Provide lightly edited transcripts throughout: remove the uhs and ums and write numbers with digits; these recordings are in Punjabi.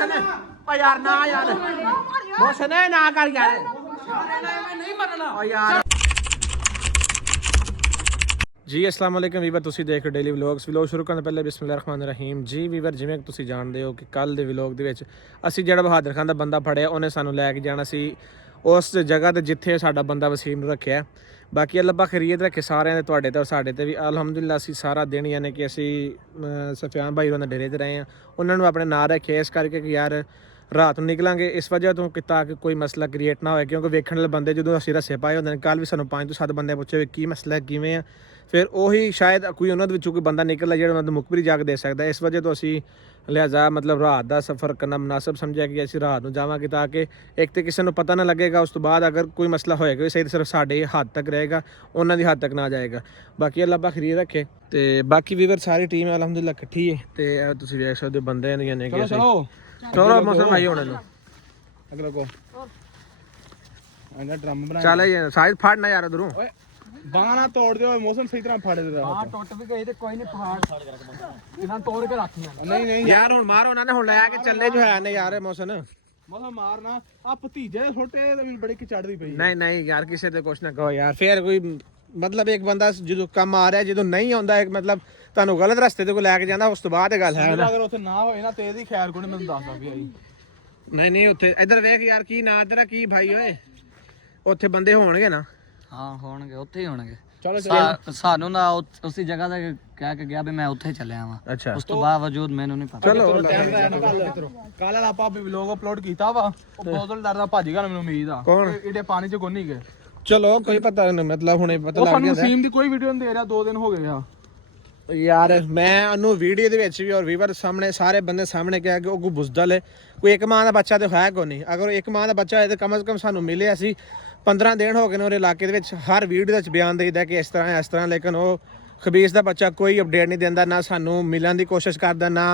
ਮੋਸ਼ਨ ਓ ਯਾਰ ਨਾ ਯਾਰ ਮੋਸ਼ਨ ਨਾ ਕਰ ਯਾਰ ਮੈਂ ਨਹੀਂ ਮੰਨਣਾ ਓ ਯਾਰ ਜੀ अस्सलाम वालेकुम ਵੀਵਰ ਤੁਸੀਂ ਦੇਖ ਰਹੇ ਡੇਲੀ ਵਲੌਗਸ ਸ਼ੁਰੂ ਕਰਨ ਤੋਂ ਪਹਿਲੇ ਬਿਸਮਿਲ੍ਲਾਹਿਰਰਹਿਮਾਨਿਰਰਹੀਮ ਜੀ ਵੀਵਰ ਜਿਵੇਂ ਕਿ ਤੁਸੀਂ ਜਾਣਦੇ ਹੋ ਕਿ ਕੱਲ ਦੇ ਵਲੌਗ ਦੇ ਵਿੱਚ ਅਸੀਂ ਜਿਹੜਾ ਬਹਾਦਰ ਖਾਨ ਦਾ ਬੰਦਾ ਫੜਿਆ ਉਹਨੇ ਸਾਨੂੰ ਲੈ ਕੇ ਜਾਣਾ ਸੀ ਉਸ ਜਗ੍ਹਾ ਤੇ ਜਿੱਥੇ ਸਾਡਾ ਬੰਦਾ ਵਸੀਮ ਨੂੰ ਰੱਖਿਆ ਬਾਕੀ ਅੱਲਾਹ ਪਾਕ ਖੈਰੀਅਤ ਰੱਖੇ ਸਾਰਿਆਂ ਦੇ ਤੁਹਾਡੇ ਤੇ ਔਰ ਸਾਡੇ ਤੇ ਵੀ ਅਲਹਮਦੁਲਿਲਾ ਅਸੀਂ ਸਾਰਾ ਦਿਨ ਯਾਨੀ ਕਿ ਅਸੀਂ ਸਫਿਆਨ ਭਾਈ ਉਹਨਾਂ ਦੇ ਡੇਰੇ ਤੇ ਰਹੇ ਹਾਂ ਉਹਨਾਂ ਨੂੰ ਆਪਣੇ ਨਾਂ ਰੱਖਿਆ ਇਸ ਕਰਕੇ ਕਿ ਯਾਰ ਰਾਤ ਨੂੰ ਨਿਕਲਾਂਗੇ ਇਸ ਵਜ੍ਹਾ ਤੋਂ ਕਿ ਤਾਂ ਕਿ ਕੋਈ ਮਸਲਾ ਕ੍ਰੀਏਟ ਨਾ ਹੋਏ ਕਿਉਂਕਿ ਵੇਖਣ ਵਾਲੇ ਬੰਦੇ ਜਦੋਂ ਅਸੀਂ ਰੱਸੇ ਪਾਏ ਹੁੰਦੇ ਨੇ ਕੱਲ ਵੀ ਸਾਨੂੰ 5 ਤੋਂ 7 ਬੰਦੇ ਪੁੱਛੇ ਕੀ ਮਸਲਾ ਕਿਵੇਂ ਆ ਫਿਰ ਉਹੀ ਸ਼ਾਇਦ ਕੋਈ ਉਹਨਾਂ ਦੇ ਵਿੱਚੋਂ ਕੋਈ ਬੰਦਾ ਨਿਕਲਦਾ ਜਿਹੜਾ ਉਹਨਾਂ ਨੂੰ ਮੁਖਬਰੀ ਜਾ ਕੇ ਦੇ ਸਕਦਾ ਇਸ ਵਜ੍ਹਾ ਤੋਂ ਅਸੀਂ ਲਿਹਾਜ਼ਾ ਮਤਲਬ ਰਾਤ ਦਾ ਸਫ਼ਰ ਕਰਨਾ ਮੁਨਾਸਬ ਸਮਝਿਆ ਕਿ ਅਸੀਂ ਰਾਤ ਨੂੰ ਜਾਵਾਂਗੇ ਤਾਂ ਕਿ ਇੱਕ ਤਾਂ ਕਿਸੇ ਨੂੰ ਪਤਾ ਨਾ ਲੱਗੇਗਾ ਉਸ ਤੋਂ ਬਾਅਦ ਅਗਰ ਕੋਈ ਮਸਲਾ ਹੋਏਗਾ ਸਹੀ ਸਿਰਫ ਸਾਡੇ ਹੱਦ ਤੱਕ ਰਹੇਗਾ ਉਹਨਾਂ ਦੀ ਹੱਦ ਤੱਕ ਨਾ ਜਾਏਗਾ ਬਾਕੀ ਅੱਲਾਹ ਪਾਕ ਖੈਰੀਅਤ ਰੱਖੇ ਤੇ ਬਾਕੀ ਵੀਵਰ ਸਾਰੀ ਟੀਮ ਅਲਹਮਦੁਲਿਲਾ ਇਕੱਠੀ ਹੈ ਤੇ ਤੁਸੀਂ ਵੇਖ ਸਕਦੇ ਹੋ ਬੰਦੇ ਨੇ ਯਾਨੀ ਕਿ ਚਲੋ ਮੌਸਮ ਆਈ ਹੁਣ ਨੂੰ ਅਗਲਾ ਕੋ ਇਹਦਾ ਡਰਮ ਬਣਾ ਚੱਲ ਸਾਈਜ਼ ਫੜਨਾ ਯਾਰ ਉਧਰੋਂ ਬਾਣਾ ਤੋੜ ਦਿਓ ਮੌਸਮ ਸਹੀ ਤਰ੍ਹਾਂ ਫੜ ਦੇ ਹਾਂ ਟੁੱਟ ਵੀ ਗਏ ਤੇ ਕੋਈ ਨਹੀਂ ਪਹਾੜ ਇਹਨਾਂ ਤੋੜ ਕੇ ਰੱਖੀਆਂ ਨਹੀਂ ਨਹੀਂ ਯਾਰ ਹੁਣ ਮਾਰ ਉਹਨਾਂ ਨੇ ਹੁਣ ਲੈ ਕੇ ਚੱਲੇ ਜੋ ਹੈ ਨੇ ਯਾਰ ਮੌਸਮ ਮੌਸਮ ਮਾਰਨਾ ਆ ਭਤੀਜੇ ਛੋਟੇ ਤੇ ਮੈਨੂੰ ਬੜੀ ਕਿ ਚੜਦੀ ਪਈ ਨਹੀਂ ਨਹੀਂ ਯਾਰ ਕਿਸੇ ਤੇ ਕੁਛ ਨਾ ਕਹੋ ਯਾਰ ਫੇਰ ਕੋਈ ਮਤਲਬ ਇੱਕ ਬੰਦਾ ਜਦੋਂ ਕੰਮ ਆ ਰਿਹਾ ਜਦੋਂ ਨਹੀਂ ਆਉਂਦਾ ਇੱਕ ਮਤਲਬ ਤੁਹਾਨੂੰ ਗਲਤ ਰਸਤੇ ਤੇ ਕੋਈ ਲੈ ਕੇ ਜਾਂਦਾ ਉਸ ਤੋਂ ਬਾਅਦ ਇਹ ਗੱਲ ਹੈ ਨਾ ਅਗਰ ਉੱਥੇ ਨਾ ਹੋਏ ਨਾ ਤੇ ਇਹਦੀ ਖੈਰ ਕੋਈ ਮੈਨੂੰ ਦੱਸਦਾ ਵੀ ਆਈ ਨਹੀਂ ਨਹੀਂ ਉੱਥੇ ਇੱਧਰ ਵੇਖ ਯਾਰ ਕੀ ਨਾਂ ਤੇਰਾ ਕੀ ਭਾਈ ਓਏ ਉੱਥੇ ਬੰਦੇ ਹੋਣਗੇ ਨਾ ਹਾਂ ਹੋਣਗੇ ਉੱਥੇ ਹੀ ਹੋਣਗੇ ਚਲੋ ਸਾਨੂੰ ਨਾ ਉਸੇ ਜਗ੍ਹਾ ਤੇ ਕਹਿ ਕੇ ਗਿਆ ਵੀ ਮੈਂ ਉੱਥੇ ਚੱਲਿਆ ਆਵਾਂ ਅੱਛਾ ਉਸ ਤੋਂ ਬਾਵਜੂਦ ਮੈਨੂੰ ਨਹੀਂ ਪਤਾ ਚਲੋ ਕੱਲ ਆਪਾਂ ਵੀ ਵਲੌਗ ਅਪਲੋਡ ਕੀਤਾ ਵਾ ਉਹ ਬਹੁਤ ਡਰਦਾ ਭੱਜ ਗਿਆ ਮੈਨੂੰ ਉਮੀਦ ਆ ਕੌਣ ਇਹਦੇ ਪਾਣੀ ਚ ਕੋਈ ਨਹੀਂ ਗਏ ਚਲੋ ਕੋਈ ਪਤਾ ਨਹੀਂ ਮਤਲਬ ਹੁਣੇ ਪਤਾ ਉਹ ਲੱਗ ਸਾਨੂੰ ਗਿਆ ਸੀਮ ਦੀ ਕੋਈ ਵੀਡੀਓ ਨਹੀਂ ਦੇ ਰਿਹਾ 2 ਦਿਨ ਹੋ ਗਏ ਆ ਯਾਰ ਮੈਂ ਉਹਨੂੰ ਵੀਡੀਓ ਦੇ ਵਿੱਚ ਵੀ ਔਰ ਵੀਵਰ ਸਾਹਮਣੇ ਸਾਰੇ ਬੰਦੇ ਸਾਹਮਣੇ ਕਿਹਾ ਕਿ ਉਹ ਕੋਈ ਬੁਜ਼ਦਲ ਹੈ ਕੋਈ ਇੱਕ ਮਾਂ ਦਾ ਬੱਚਾ ਤੇ ਹੈ ਕੋਈ ਨਹੀਂ ਅਗਰ ਇੱਕ ਮਾਂ ਦਾ ਬੱਚਾ ਹੈ ਤਾਂ ਕਮ ਸੇ ਕਮ ਸਾਨੂੰ ਮਿਲੇ ਅਸੀਂ 15 ਦਿਨ ਹੋ ਗਏ ਨੇ ਉਹ ਇਲਾਕੇ ਦੇ ਵਿੱਚ ਹਰ ਵੀਡੀਓ ਵਿੱਚ ਬਿਆਨ ਦੇਈਦਾ ਕਿ ਇਸ ਤਰ੍ਹਾਂ ਲੇਕਿਨ ਉਹ ਖਬੀਸ ਦਾ ਬੱਚਾ ਕੋਈ ਅਪਡੇਟ ਨਹੀਂ ਦਿੰਦਾ ਨਾ ਸਾਨੂੰ ਮਿਲਣ ਦੀ ਕੋਸ਼ਿਸ਼ ਕਰਦਾ ਨਾ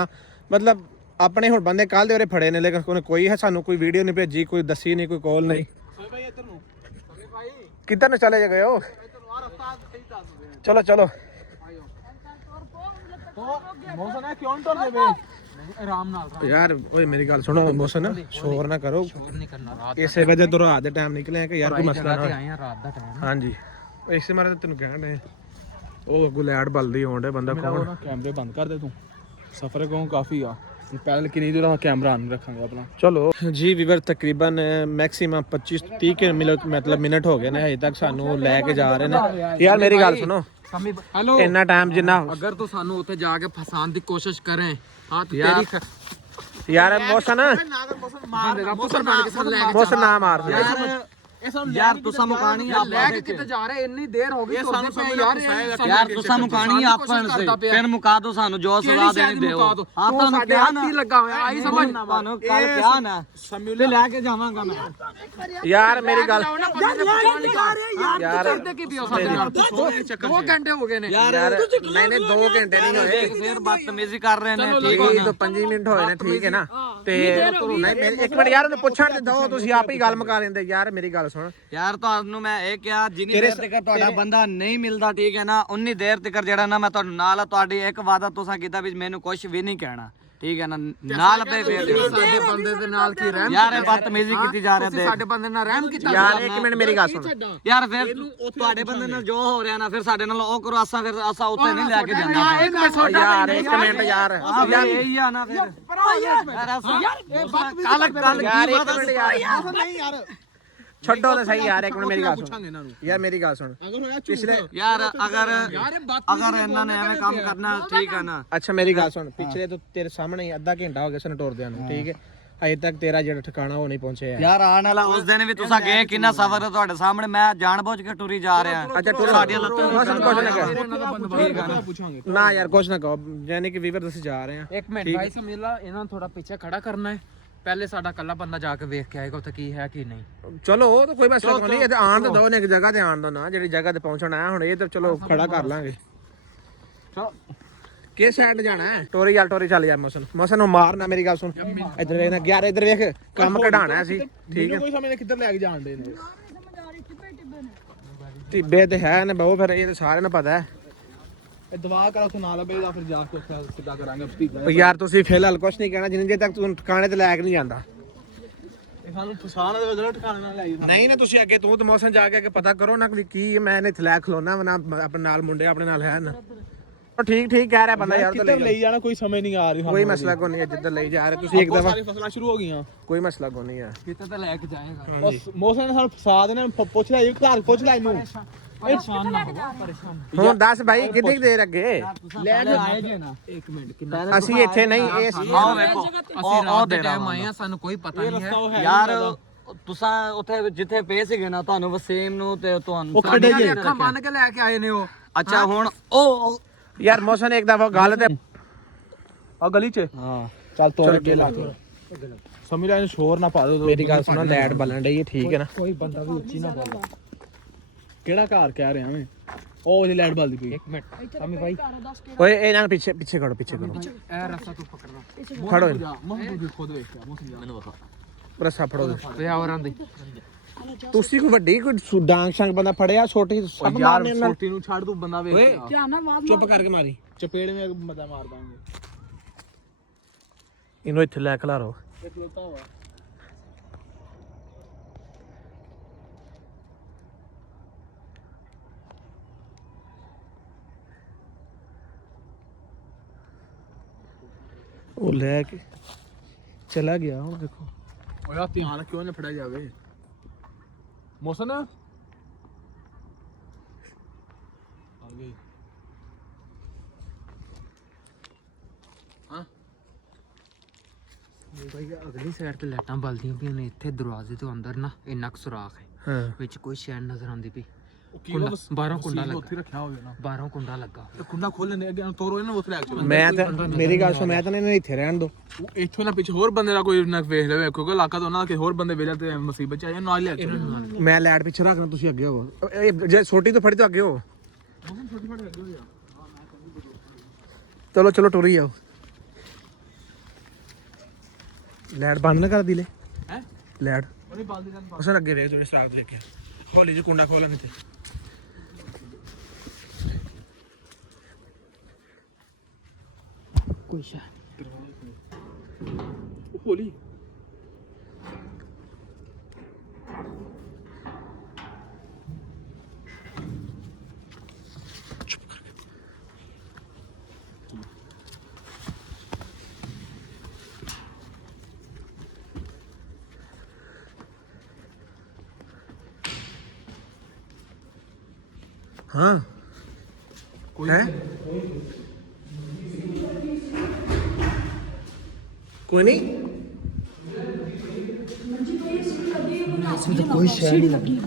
ਮਤਲਬ ਆਪਣੇ ਹੁਣ ਬੰਦੇ ਕੱਲ ਦੇ ਉਰੇ ਫੜੇ ਨੇ ਲੇਕਿਨ ਕੋਈ ਹੈ ਸਾਨੂੰ ਕੋਈ ਵੀਡੀਓ ਨਹੀਂ ਭੇਜੀ ਕੋਈ ਦੱਸੀ ਨਹੀਂ ਕੋਈ ਕਾਲ ਨਹੀਂ ਕਿੱਧਰ ਨੂੰ ਚਲੇ ਗਏ ਹੋ ਚਲੋ ਚਲੋ ਮੌਸਮ ਹੈ ਕਿਉਂ ਟੁਰਦੇ ਵੇ ਆਰਾਮ ਨਾਲ ਯਾਰ ਓਏ ਮੇਰੀ ਗੱਲ ਸੁਣੋ ਮੋਸਨ ਸ਼ੋਰ ਨਾ ਕਰੋ ਨਹੀਂ ਕਰਨਾ ਰਾਤ ਇਸੇ ਵਜ੍ਹਾ ਤੋਂ ਰਾਤ ਦੇ ਟਾਈਮ ਨਿਕਲੇ ਕਿ ਯਾਰ ਕੋਈ ਮਸਲਾ ਨਾ ਤੇ ਆਏ ਆ ਰਾਤ ਦਾ ਟਾਈਮ ਹਾਂਜੀ ਇਸੇ ਮਾਰੇ ਤੈਨੂੰ ਕਹਿਣ ਦੇ ਉਹ ਗੁਲੈੜ ਬਲਦੀ ਹੋਣ ਦੇ ਬੰਦਾ ਕੌਣ ਕੈਮਰੇ ਬੰਦ ਕਰ ਦੇ ਤੂੰ ਸਫ਼ਰ ਕੋਂ ਕਾਫੀ ਆ ਪਹਿਲੇ ਕਿੰਨੀ ਦੂਰ ਕੈਮਰਾ ਆਨ ਰੱਖਾਂਗੇ ਆਪਣਾ ਚਲੋ ਜੀ ਵੀਵਰ ਤਕਰੀਬਨ ਮੈਕਸਿਮਮ 25-30 ਕੇ ਮਤਲਬ ਮਿੰਟ ਹੋ ਗਏ ਨੇ ਹਜੇ ਤੱਕ ਸਾਨੂੰ ਲੈ ਕੇ ਜਾ ਰਹੇ ਨੇ ਯਾਰ ਮੇਰੀ ਗੱਲ ਸੁਣੋ ਹੈਲੋ ਇੰਨਾ ਟਾਈਮ ਜਿੰਨਾ ਅਗਰ ਤੂੰ ਸਾਨੂੰ ਉੱਥੇ ਜਾ ਕੇ ਫਸਾਉਣ ਦੀ ਕੋਸ਼ਿਸ਼ ਕਰੇ ਹਾਂ ਤੇ ਤੇਰੀ ਯਾਰ ਮੋਸਨ ਮੋਸਨ ਨਾ ਮਾਰ ਯਾਰ ਤੁਸਾਂ ਮੁਕਾਣੀ ਆ ਲੈ ਕੇ ਕਿਤੇ ਜਾ ਰਹੇ ਇੰਨੀ ਦੇਰ ਹੋ ਗਈ ਸਾਨੂੰ ਯਾਰ ਤੁਸਾਂ ਮੁਕਾਣੀ ਆਪਣ ਸੇ ਫਿਰ ਮੁਕਾ ਦੋ ਸਾਨੂੰ ਜੋ ਸਲਾਹ ਦੇਣੀ ਦਿਓ ਹਾਂ ਤੁਹਾਨੂੰ ਕਿਹਾ ਨਾ ਲੱਗਾ ਹੋਇਆ ਆਈ ਸਮਝ ਤੁਹਾਨੂੰ ਕੱਲ ਕਿਹਾ ਨਾ ਤੇ ਲੈ ਕੇ ਜਾਵਾਂਗਾ ਮੈਂ ਯਾਰ ਮੇਰੀ ਗੱਲ ਯਾਰ 2 ਘੰਟੇ ਹੋ ਗਏ ਨੇ ਯਾਰ ਨਹੀਂ ਨਹੀਂ 2 ਘੰਟੇ ਨਹੀਂ ਹੋਏ ਫਿਰ ਬਦਤਮੀਜ਼ੀ ਕਰ ਰਹੇ ਨੇ ਠੀਕ ਹੈ ਤਾਂ 5 ਮਿੰਟ ਹੋਏ ਨੇ ਠੀਕ ਹੈ ਨਾ ਤੇ ਨਹੀਂ ਇੱਕ ਮਿੰਟ ਯਾਰ ਉਹਨੂੰ ਪੁੱਛਣ ਤੇ ਦੋ ਤੁਸੀਂ ਆਪ ਹੀ ਗੱਲ ਮੁਕਾ ਲੈਂਦੇ ਯਾਰ ਮੇਰੀ ਗੱਲ ਸੁਣ ਯਾਰ ਤੁਹਾਨੂੰ ਮੈਂ ਇਹ ਕਿਹਾ ਜਿੰਨੀ ਦੇਰ ਤੱਕ ਤੁਹਾਡਾ ਬੰਦਾ ਨਹੀਂ ਮਿਲਦਾ ਠੀਕ ਹੈ ਨਾ ਉਨੀ ਦੇਰ ਤੱਕ ਜਿਹੜਾ ਨਾ ਮੈਂ ਤੁਹਾਨੂੰ ਨਾਲ ਆ ਤੁਹਾਡੀ ਇੱਕ ਵਾਅਦਾ ਤੁਸੀਂ ਕੀਤਾ ਵੀ ਮੈਨੂੰ ਕੁਝ ਵੀ ਨਹੀਂ ਕਹਿਣਾ ਠੀਕ ਹੈ ਨਾ ਨਾਲ ਪੇ ਫੇਰ ਸਾਡੇ ਬੰਦੇ ਦੇ ਨਾਲ ਕੀ ਰਹਿਮ ਯਾਰ ਇਹ ਬਦਤਮੀਜ਼ੀ ਕੀਤੀ ਜਾ ਰਹੀ ਹੈ ਸਾਡੇ ਬੰਦੇ ਨਾਲ ਰਹਿਮ ਕੀਤਾ ਯਾਰ ਇੱਕ ਮਿੰਟ ਮੇਰੀ ਗੱਲ ਸੁਣ ਯਾਰ ਫਿਰ ਤੁਹਾਡੇ ਬੰਦੇ ਨਾਲ ਜੋ ਹੋ ਰਿਹਾ ਨਾ ਫਿਰ ਸਾਡੇ ਨਾਲ ਉਹ ਕਰੋ ਆਸਾ ਫਿਰ ਆਸਾ ਉੱਥੇ ਨਹੀਂ ਲੈ ਕੇ ਜਾਣਾ ਯਾਰ ਇੱਕ ਮਿੰਟ ਯਾਰ ਇਹੀ ਆ ਨਾ ਫਿਰ ਕੱਲ ਯਾਰ ਇੱਕ ਮਿੰਟ ਯਾਰ ਨਹੀਂ ਯਾਰ ਛੱਡੋ ਤੇ ਸਹੀ ਯਾਰ ਇੱਕ ਮਿੰਟ ਮੇਰੀ ਗੱਲ ਸੁਣ ਯਾਰ ਮੇਰੀ ਗੱਲ ਸੁਣ ਪਿਛਲੇ ਯਾਰ ਅਗਰ ਇਹਨਾਂ ਨੇ ਐਵੇਂ ਕੰਮ ਕਰਨਾ ਠੀਕ ਹੈ ਨਾ ਅੱਛਾ ਮੇਰੀ ਗੱਲ ਸੁਣ ਪਿਛਲੇ ਤੋਂ ਤੇਰੇ ਸਾਹਮਣੇ ਅੱਧਾ ਘੰਟਾ ਹੋ ਗਿਆ ਸਾਨੂੰ ਟੁਰਦਿਆਂ ਨੂੰ ਠੀਕ ਹੈ ਅਜੇ ਤੱਕ ਤੇਰਾ ਜਿਹੜਾ ਠਿਕਾਣਾ ਉਹ ਨਹੀਂ ਪਹੁੰਚਿਆ ਯਾਰ ਆਣ ਵਾਲਾ ਉਸ ਦਿਨ ਵੀ ਤੁਸੀਂ ਗਏ ਕਿੰਨਾ ਸਫ਼ਰ ਹੈ ਤੁਹਾਡੇ ਸਾਹਮਣੇ ਮੈਂ ਜਾਣਬੁੱਝ ਕੇ ਟੁਰੀ ਜਾ ਰਿਹਾ ਅੱਛਾ ਟੁਰ ਸਾਡੀਆਂ ਲੱਤਾਂ ਮਸਲ ਕੁਝ ਨਾ ਕਰ ਨਾ ਯਾਰ ਕੁਝ ਨਾ ਕਹੋ ਯਾਨੀ ਕਿ ਵੀਵਰ ਤੁਸੀਂ ਜਾ ਰਹੇ ਆ ਇੱਕ ਮਿੰਟ ਭਾਈ ਸਮੀਲਾ ਇਹਨਾਂ ਨੂੰ ਥੋੜਾ ਪਿੱਛੇ ਖੜਾ ਕਰਨਾ ਹੈ ਪਹਿਲੇ ਸਾਡਾ ਕੱਲਾ ਬੰਦਾ ਜਾ ਕੇ ਵੇਖ ਕੇ ਆਏਗਾ ਉੱਥੇ ਕੀ ਹੈ ਕੀ ਨਹੀਂ ਚਲੋ ਉਹ ਤਾਂ ਕੋਈ ਮਸਲਾ ਨਹੀਂ ਇਹ ਤੇ ਆਣ ਤਾਂ ਦੋ ਨੇ ਇੱਕ ਜਗ੍ਹਾ ਤੇ ਆਣ ਦੋ ਨਾ ਜਿਹੜੀ ਜਗ੍ਹਾ ਤੇ ਪਹੁੰਚਣਾ ਹੈ ਹੁਣ ਇਹ ਤਾਂ ਚਲੋ ਖੜਾ ਕਰ ਲਾਂਗੇ ਚਲੋ ਕਿਸ ਸਾਈਡ ਜਾਣਾ ਹੈ ਟੋਰੀ ਚੱਲ ਯਾਰ ਮੌਸਮ ਨੂੰ ਮਾਰਨਾ ਮੇਰੀ ਗੱਲ ਸੁਣ ਇੱਧਰ ਵੇਖ ਨਾ ਯਾਰ ਇੱਧਰ ਵੇਖ ਕੰਮ ਕਢਾਣਾ ਸੀ ਠੀਕ ਹੈ ਕੋਈ ਸਮੇਂ ਕਿੱਧਰ ਲੈ ਕੇ ਜਾਣ ਦੇ ਨੇ ਟਿੱਬੇ ਤੇ ਹੈ ਨੇ ਬਹੁ ਫਿਰ ਇਹ ਤਾਂ ਸਾਰਿਆਂ ਨੂੰ ਪਤਾ ਹੈ ਇਹ ਦਵਾ ਕਰ ਉੱਥੇ ਨਾਲ ਬਈ ਜਾਂ ਫਿਰ ਜਾ ਕੇ ਉੱਥੇ ਸਿੱਧਾ ਕਰਾਂਗੇ ਭਤੀਜਾ ਉਹ ਯਾਰ ਤੁਸੀਂ ਫਿਲਹਾਲ ਕੁਝ ਨਹੀਂ ਕਹਿਣਾ ਜਿੰਨੇ ਤੱਕ ਤੂੰ ਟਿਕਾਣੇ ਤੇ ਲੈ ਕੇ ਨਹੀਂ ਜਾਂਦਾ। ਇਹ ਸਾਨੂੰ ਫਸਾਣਾ ਦੇ ਵਿੱਚ ਟਿਕਾਣੇ ਨਾਲ ਲਾਈ ਨਹੀਂ ਨਾ ਤੁਸੀਂ ਅੱਗੇ ਤੂੰ ਤੇ ਮੌਸਮ ਜਾ ਕੇ ਪਤਾ ਕਰੋ ਨਾ ਵੀ ਕੀ ਹੈ, ਮੈਂ ਇੱਥੇ ਲੈ ਖਲੋਣਾ ਵਾ ਨਾ ਆਪਣੇ ਨਾਲ ਮੁੰਡੇ ਆਪਣੇ ਨਾਲ ਹੈ ਨਾ। ਉਹ ਠੀਕ ਕਹਿ ਰਿਹਾ ਬੰਦਾ ਯਾਰ, ਕਿੱਧਰ ਲਈ ਜਾਣਾ ਕੋਈ ਸਮਝ ਨਹੀਂ ਆ ਰਹੀ ਕੋਈ ਮਸਲਾ ਕੋਈ ਨਹੀਂ ਹੈ, ਜਿੱਧਰ ਲਈ ਜਾ ਰਹੇ ਤੁਸੀਂ ਇੱਕਦਮ ਸਾਰੀ ਫਸਲਾਂ ਸ਼ੁਰੂ ਹੋ ਗਈਆਂ। ਕੋਈ ਮਸਲਾ ਕੋਈ ਨਹੀਂ ਹੈ। ਕਿਤੇ ਤਾਂ ਲੈ ਕੇ ਜਾਏਗਾ। ਉਸ ਮੌਸਮ ਨੇ ਸਾਨੂੰ ਫਸਾ ਦੇਣਾ। ਪੁੱਛ ਲੈ ਘਰ ਪੁੱਛ ਲੈ ਇਹਨੂੰ। ਪਰੇਸ਼ਾਨ ਨਾ ਹੋ ਪਰੇਸ਼ਾਨ। ਹੁਣ ਦੱਸ ਭਾਈ ਕਿੰਨੀ ਕੁ ਦੇਰ ਅੱਗੇ ਲੈ ਕੇ ਆਏ ਜੇ ਨਾ 1 ਮਿੰਟ ਕਿੰਨਾ ਅਸੀਂ ਇੱਥੇ ਨਹੀਂ ਇਹ ਆਹ ਵੇਖੋ ਅਸੀਂ ਰਾਤ ਦੇ ਟਾਈਮ ਆਏ ਆ, ਸਾਨੂੰ ਕੋਈ ਪਤਾ ਨਹੀਂ ਹੈ ਯਾਰ ਤੁਸੀਂ ਉੱਥੇ ਜਿੱਥੇ ਪਏ ਸੀਗੇ ਨਾ ਤੁਹਾਨੂੰ ਵਸੀਮ ਨੂੰ ਤੇ ਤੁਹਾਨੂੰ ਸਾਡੇ ਅੱਖਾਂ ਬੰਨ ਕੇ ਲੈ ਕੇ ਆਏ ਨੇ ਉਹ। ਅੱਛਾ ਹੁਣ ਉਹ ਯਾਰ ਮੌਸਮ ਨੇ ਇੱਕ ਦਫਾ ਗੱਲ ਤੇ ਆ ਗਲੀ 'ਚ ਹਾਂ ਚੱਲ ਤੋੜ ਅੱਗੇ ਲਾ ਤੋ ਸਮਝ ਲੈ ਸ਼ੋਰ ਨਾ ਪਾ ਦੋ। ਮੇਰੀ ਗੱਲ ਸੁਣੋ, ਲਾਈਟ ਬਲਣ ਡਈ ਹੈ ਠੀਕ ਹੈ ਨਾ। ਕੋਈ ਬੰਦਾ ਵੀ ਉੱਚੀ ਨਾ ਬੋਲੇ। ਕਿਹੜਾ ਘਰ ਕਹਿ ਰਿਹਾ ਮੈਂ? ਉਹ ਉਹਦੀ ਲਾਈਟ ਬਲਦੀ ਪਈ। 1 ਮਿੰਟ ਅਮੀ ਭਾਈ ਓਏ ਇਹਨਾਂ ਨੂੰ ਪਿੱਛੇ ਖੜੋ ਇਹ ਰਸਤਾ ਤੂੰ ਪਕੜਨਾ। ਖੜੋ ਮੋਹਨ ਖੁਦ ਵੇਖਿਆ ਮੋਹਨ ਮੈਨੂੰ ਬਤਾ ਰਸਾ ਫੜੋ ਓਏ ਆਵਰਾਂ ਦੀ ਤੁਸੀਂ ਕੋਈ ਵੱਡੀ ਕੋਈ ਡਾਂਗ ਸ਼ੰਗ ਬੰਦਾ ਫੜਿਆ, ਛੋਟੀ ਸਭ ਯਾਰ ਮਾਰਨੇ ਨਾਲ। ਛੋਟੀ ਨੂੰ ਛੱਡ ਤੂੰ ਬੰਦਾ ਵੇਖ ਚੁੱਪ ਕਰਕੇ ਮਾਰੀ ਚਪੇੜ ਮੇ ਮਦਾ ਮਾਰ ਦਾਂਗੇ। ਇਹਨੂੰ ਇੱਥੇ ਲੈ ਖਲਾਰੋ। ਇੱਕ ਲੋਤਾ ਵਾ ਉਹ ਲੈ ਕੇ ਚਲਾ ਗਿਆ। ਹੁਣ ਦੇਖੋ ਓਏ ਆ ਧਿਆਨ ਕਿਉਂ ਨਾ ਫੜਿਆ ਜਾਵੇ। ਮੌਸਮ ਆ ਗਈ। ਹਾਂ ਭਾਈ ਅਗਲੀ ਸਾਈਡ ਤੇ ਲਾਈਟਾਂ ਬਲਦੀਆਂ ਪਈਆਂ ਨੇ। ਇੱਥੇ ਦਰਵਾਜ਼ੇ ਤੋਂ ਅੰਦਰ ਨਾ ਇੰਨਾ ਕੁ ਸੁਰਾਖ ਹੈ, ਹਾਂ ਵਿੱਚ ਕੋਈ ਸ਼ੈਨ ਨਜ਼ਰ ਆਉਂਦੀ ਪਈ। ਉਹ ਕੀ ਕੁੰਡਾ, ਬਸ ਬਾਹਰੋਂ ਕੁੰਡਾ ਉੱਥੇ ਲੱਗਾ। ਰੱਖਿਆ ਹੋਵੇ ਨਾ। 12 ਕੁੰਡਾ ਲੱਗਾ। ਤੇ ਕੁੰਡਾ ਖੋਲਣ ਦੇ ਅੱਗੇ ਨੂੰ ਤੋਰੋ ਇਹਨਾਂ ਉੱਥੇ ਲੈ ਕੇ ਚਲੋ। ਮੈਂ ਤਾਂ ਮੇਰੀ ਗੱਲ ਸੁਣ, ਮੈਂ ਤਾਂ ਇਹਨੂੰ ਇੱਥੇ ਰਹਿਣ ਦੋ। ਉਹ ਇੱਥੋਂ ਨਾ ਪਿੱਛੇ ਹੋਰ ਬੰਦੇ ਦਾ ਕੋਈ ਨਾ ਵੇਖ ਲਵੇ ਕਿਉਂਕਿ ਇਲਾਕਾ ਤੋਂ ਉਹਨਾਂ ਦਾ ਕਿ ਹੋਰ ਬੰਦੇ ਵੇਲੇ ਤੇ ਮੁਸੀਬਤ ਚ ਆ ਜਾਣ ਨਾਲ ਲੈ ਕੇ ਚਲੋ। ਮੈਂ ਲਾਈਟ ਪਿੱਛੇ ਰੱਖਣਾ, ਤੁਸੀਂ ਅੱਗੇ ਹੋ। ਜੇ ਛੋਟੀ ਤੋਂ ਫੜੀ ਤੋਂ ਅੱਗੇ ਹੋ। ਚਲੋ ਟੁਰੀ ਜਾਓ। ਲਾਈਟ ਬੰਦ ਨਾ ਕਰ ਦੀ ਲੈ ਹੈ ਲਾਈਟ ਉਹਨੇ ਬਾਲਦੀ ਜਾਨ ਉਸ ਅੱਗੇ ਵੇਖ ਤੁਸੀਂ ਸਾਫ ਦੇਖ ਕੇ ਹੌਲੀ ਜਿਹਾ ਕੁੰਡਾ ਖੋਲਣ ਤੇ ਕੋਈ ਸ਼ੈਨ ਹੋਲੀ ਹਾਂ ਕੋਈ ਹੈ ਕੋਈ ਨਹੀਂ ਕੋਈ ਸ਼ੈਡ ਲੱਗੀ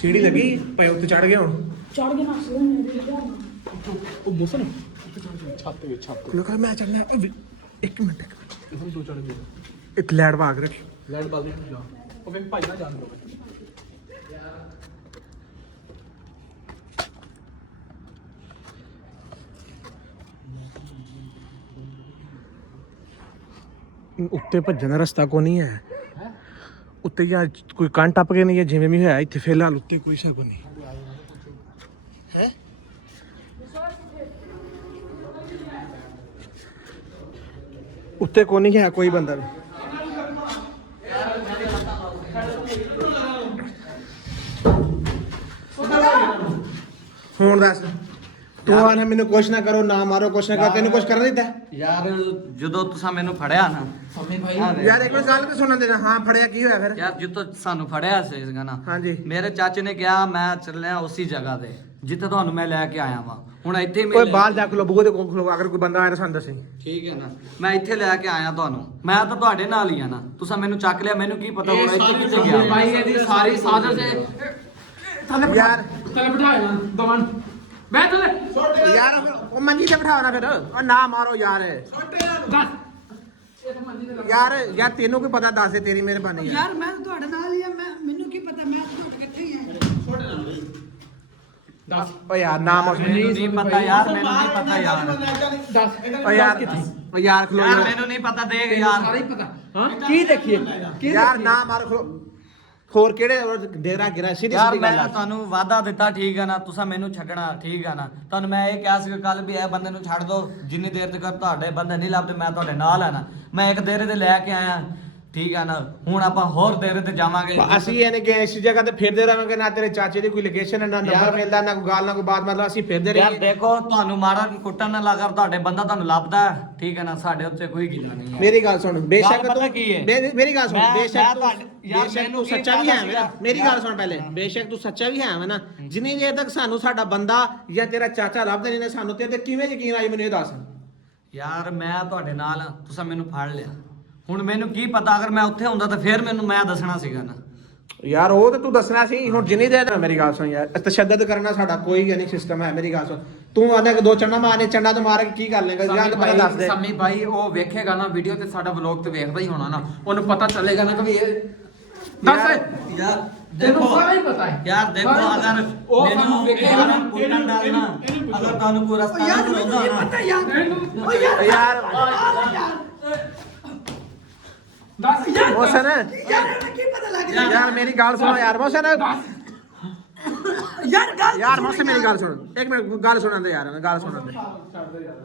ਸੀੜੀ ਲੱਗੀ ਪਏ ਉੱਤੇ ਚੜ ਗਏ ਹੁਣ। ਚੜ ਕੇ ਨਾ ਸੋ ਮੇਰੇ ਉਹ ਮੌਸਮ ਛੱਤ ਵਿੱਚ ਛੱਤ ਲੋਕਾਂ ਮੈਂ ਚੱਲਣਾ ਇੱਕ ਮਿੰਟ ਇਹ ਦੋ ਚੜ ਗਏ। ਇੱਕ ਲਾਈਟ ਵਾਗ ਰੱਖੀ। ਲਾਈਟ ਬਲਦੀ ਜਾ ਉਹ ਵੇ ਭਾਈ ਨਾ ਜਾਣ ਦੋ। ਉੱਤੇ ਭੱਜਣ ਦਾ ਰਸਤਾ ਕੋਈ ਨਹੀਂ ਹੈ। ਉੱਤੇ ਜਾਂ ਕੋਈ ਕੰਨ ਟੱਪ ਕੇ ਨਹੀਂ ਹੈ, ਜਿਵੇਂ ਵੀ ਹੋਇਆ ਇੱਥੇ ਫਿਲਹਾਲ ਉੱਤੇ ਕੋਈ ਸ਼ੱਕ ਨਹੀਂ ਹੈ। ਉੱਤੇ ਕੋਈ ਨਹੀਂ ਹੈ ਕੋਈ ਬੰਦਾ ਵੀ। ਹੁਣ ਦੱਸ ਤੂੰ ਆਣਾ ਮੈਨੂੰ ਕੁਛ ਨਾ ਕਰੋ, ਨਾ ਮਾਰੋ, ਕੁਛ ਨਾ ਕਰੋ, ਤੈਨੂੰ ਕੁਛ ਕਰਨ ਦਿੱਤਾ? ਯਾਰ ਜਦੋਂ ਤੁਸੀਂ ਮੈਨੂੰ ਫੜਿਆ ਨਾ ਸਮੇਂ ਭਾਈ ਯਾਰ ਇੱਕ ਮਿੰਟ ਗੱਲ ਤੇ ਸੁਣਨ ਦੇ। ਹਾਂ ਫੜਿਆ ਕੀ ਹੋਇਆ ਫਿਰ? ਯਾਰ ਜਿੱਦੋਂ ਸਾਨੂੰ ਫੜਿਆ ਸੀਗਾ ਨਾ ਹਾਂਜੀ ਮੇਰੇ ਚਾਚੇ ਨੇ ਕਿਹਾ ਮੈਂ ਚੱਲਿਆ ਉਸੇ ਜਗ੍ਹਾ ਤੇ ਜਿੱਥੇ ਤੁਹਾਨੂੰ ਮੈਂ ਲੈ ਕੇ ਆਇਆ ਵਾਂ। ਹੁਣ ਇੱਥੇ ਹੀ ਓਏ ਮਿਲ ਬਾਹਰ ਜਾ ਕੇ ਲੋ ਬੂਹੇ ਦੇ ਕੋਲ ਖਲੋ, ਅਗਰ ਕੋਈ ਬੰਦਾ ਆਇਆ ਤਾਂ ਸਾਨੂੰ ਦੱਸੀ। ਠੀਕ ਹੈ ਨਾ, ਮੈਂ ਇੱਥੇ ਲੈ ਕੇ ਆਇਆ ਤੁਹਾਨੂੰ। ਮੈਂ ਤਾਂ ਤੁਹਾਡੇ ਨਾਲ ਹੀ ਆ ਨਾ, ਤੁਸੀਂ ਮੈਨੂੰ ਚੱਕ ਲਿਆ, ਮੈਨੂੰ ਕੀ ਪਤਾ ਹੁਣ ਇੱਥੇ ਕਿੱਥੇ ਗਿਆ। ਭਾਈ ਇਹਦੀ ਸਾਰੀ ਸਾਜ਼ਿਸ਼ ਹੈ। ਯਾਰ ਥੱਲੇ ਬਿਠਾਇਆ ਦਮਨ ਮੈਂ ਥੱਲੇ ਯਾਰ ਉਹ ਮੰਜੀ ਤੇ ਬਿਠਾਓ ਨਾ ਫਿਰ। ਉਹ ਨਾ ਮਾਰੋ ਯਾਰ। ਯਾਰ ਤੈਨੂੰ ਕੀ ਪਤਾ? ਦੱਸ ਦੇ, ਤੇਰੀ ਮਿਹਰਬਾਨੀ ਯਾਰ। ਯਾਰ ਮੈਂ ਤੁਹਾਡੇ ਨਾਲ ਹੀ ਆ, ਮੈਨੂੰ ਕੀ ਪਤਾ ਮੈਂ ਤੁਹਾਡੇ ਕਿੱਥੇ ਹੀ ਆ। ਦੱਸ ਓ ਯਾਰ ਨਾ ਮਾਰ। ਮੈਨੂੰ ਨਹੀਂ ਪਤਾ ਯਾਰ, ਮੈਨੂੰ ਨਹੀਂ ਪਤਾ ਯਾਰ। ਓ ਯਾਰ ਖਲੋ ਯਾਰ ਯਾਰ। ਮੈਨੂੰ ਨਹੀਂ ਪਤਾ, ਦੇਖ ਯਾਰ। ਸਾਰਾ ਹੀ ਪਤਾ। ਹਾਂ ਕੀ ਦੇਖੀਏ ਯਾਰ ਨਾ ਮਾਰ, ਖਲੋ ਹੋਰ ਕਿਹੜੇ ਡੇਰਾ ਗਿਰਾ ਸਿੱਧੀ ਯਾਰ ਸਿੱਧੀ ਮੈਂ ਗੱਲ ਆ ਤੁਹਾਨੂੰ ਵਾਅਦਾ ਦਿੱਤਾ ਠੀਕ ਹੈ ਨਾ ਤੁਸੀਂ ਮੈਨੂੰ ਛੱਡਣਾ ਠੀਕ ਹੈ ਨਾ ਤੁਹਾਨੂੰ ਮੈਂ ਇਹ ਕਿਹਾ ਸੀ ਕੱਲ ਵੀ ਇਹ ਬੰਦੇ ਨੂੰ ਛੱਡ ਦਿਓ ਜਿੰਨੀ ਦੇਰ ਤੱਕ ਤੁਹਾਡੇ ਬੰਦੇ ਨਹੀਂ ਲੱਭਦੇ ਮੈਂ ਤੁਹਾਡੇ ਨਾਲ ਆ ਨਾ ਮੈਂ ਇੱਕ ਡੇਰੇ ਤੇ ਲੈ ਕੇ ਆਇਆ ਠੀਕ ਹੈ ਨਾ ਹੁਣ ਆਪਾਂ ਹੋਰ ਡੇਰੇ ਤੇ ਜਾਵਾਂਗੇ ਅਸੀਂ ਇਹਨੇ ਕਿ ਇਸ ਜਗ੍ਹਾ ਤੇ ਫਿਰਦੇ ਰਹਾਂਗੇ ਨਾ ਤੇਰੇ ਚਾਚੇ ਦੀ ਕੋਈ ਲੋਕੇਸ਼ਨ ਹੈ ਨਾ ਨੰਬਰ ਮਿਲਦਾ ਨਾ ਕੋਈ ਗੱਲ ਨਾ ਕੋਈ ਬਾਤ ਮਤਲਬ ਅਸੀਂ ਫਿਰਦੇ ਯਾਰ ਰਹੀਏ ਦੇਖੋ ਤੁਹਾਨੂੰ ਮਾਰਾ ਕੁੱਟਣ ਨਾ ਲੱਗਾ ਤੁਹਾਡੇ ਬੰਦਾ ਤੁਹਾਨੂੰ ਲੱਭਦਾ ਠੀਕ ਹੈ ਨਾ ਸਾਡੇ ਉੱਤੇ ਕੋਈ ਗਿਲਾ ਨਹੀਂ ਹੈ ਮੇਰੀ ਗੱਲ ਸੁਣ ਬੇਸ਼ੱਕ ਗੱਲ ਪਤਾ ਤੂੰ ਕੀ ਹੈ? ਮੇਰੀ ਗੱਲ ਸੁਣ ਮੈਂ ਬੇਸ਼ੱਕ ਤੁਹਾਡੇ- ਯਾਰ ਬੇਸ਼ੱਕ ਮੈਨੂੰ ਤੂੰ ਕੀ ਸੱਚਾ ਵੀ ਪਤਾ ਹੈ ਨਾ ਮੇਰੀ ਗੱਲ ਸੁਣ ਪਹਿਲੇ ਬੇਸ਼ੱਕ ਤੂੰ ਸੱਚਾ ਵੀ ਹੈ ਨਾ ਜਿੰਨੀ ਦੇਰ ਤੱਕ ਸਾਨੂੰ ਸਾਡਾ ਬੰਦਾ ਜਾਂ ਤੇਰਾ ਚਾਚਾ ਲੱਭਦੇ ਨਹੀਂ ਨੇ ਸਾਨੂੰ ਤੇ ਕਿਵੇਂ ਯਕੀਨ ਆਈ ਮੈਨੂੰ ਇਹ ਦੱਸ ਯਾਰ ਮੈਂ ਤੁਹਾਡੇ ਨਾਲ ਆ, ਤੁਸੀਂ ਮੈਨੂੰ ਫੜ ਲਿਆ ਹੁਣ ਮੈਨੂੰ ਕੀ ਪਤਾ ਅਗਰ ਮੈਂ ਉੱਥੇ ਹੁੰਦਾ ਤਾਂ ਫਿਰ ਮੈਨੂੰ ਮੈਂ ਦੱਸਣਾ ਸੀਗਾ ਨਾ ਯਾਰ ਉਹ ਤਾਂ ਤੂੰ ਦੱਸਣਾ ਸੀ ਹੁਣ ਜਿੰਨੀ ਦੇਰ ਮੇਰੀ ਗੱਲ ਸੁਣ ਯਾਰ ਤਸ਼ੱਦਦ ਕਰਨਾ ਸਾਡਾ ਕੋਈ ਨਹੀਂ ਸਿਸਟਮ ਹੈ ਮੇਰੀ ਗੱਲ ਸੁਣ ਤੂੰ ਆਂਦਾ ਕਿ ਦੋ ਚੰਡਾ ਮਾਰਨੇ ਚੰਡਾ ਤੋਂ ਮਾਰ ਕੇ ਕੀ ਕਰ ਲੇਗਾ ਜਾਂ ਤਾਂ ਪਹਿਲਾਂ ਦੱਸ ਦੇ ਸਮੀ ਭਾਈ ਉਹ ਵੇਖੇਗਾ ਨਾ ਵੀਡੀਓ ਤੇ ਸਾਡਾ ਵਲੌਗ ਤੇ ਵੇਖਦਾ ਹੀ ਹੋਣਾ ਨਾ ਉਹਨੂੰ ਪਤਾ ਚੱਲੇਗਾ ਨਾ ਕਿ ਵੀ ਇਹ ਦੱਸ ਯਾਰ ਤੈਨੂੰ ਸਾਰਾ ਹੀ ਪਤਾ ਹੈ ਯਾਰ ਦੇਖੋ ਅਗਰ ਉਹ ਮੈਨੂੰ ਸਾਨੂੰ ਵੇਖੇਗਾ ਦੁਬਾਰਾ ਕੁੱਟਣ ਡਾਲਣਾ ਅਗਰ ਤੁਹਾਨੂੰ ਕੋਈ ਰਸਤਾ ਨਾ ਹੁੰਦਾ ਨਾ ਪਤਾ ਯਾਰ ਯਾਰ ਦੱਸ ਮੋਸਨ ਯਾਰ ਕੀ ਪਤਾ ਲੱਗ ਰਿਹਾ ਯਾਰ ਮੇਰੀ ਗੱਲ ਸੁਣੋ ਯਾਰ ਮੋਸਨ ਯਾਰ ਗੱਲ ਯਾਰ ਮੋਸਨ ਮੇਰੀ ਗੱਲ ਸੁਣ ਇੱਕ ਮਿੰਟ ਗੱਲ ਸੁਣਨ ਦੇ ਯਾਰ ਗੱਲ ਸੁਣਨ ਦੇ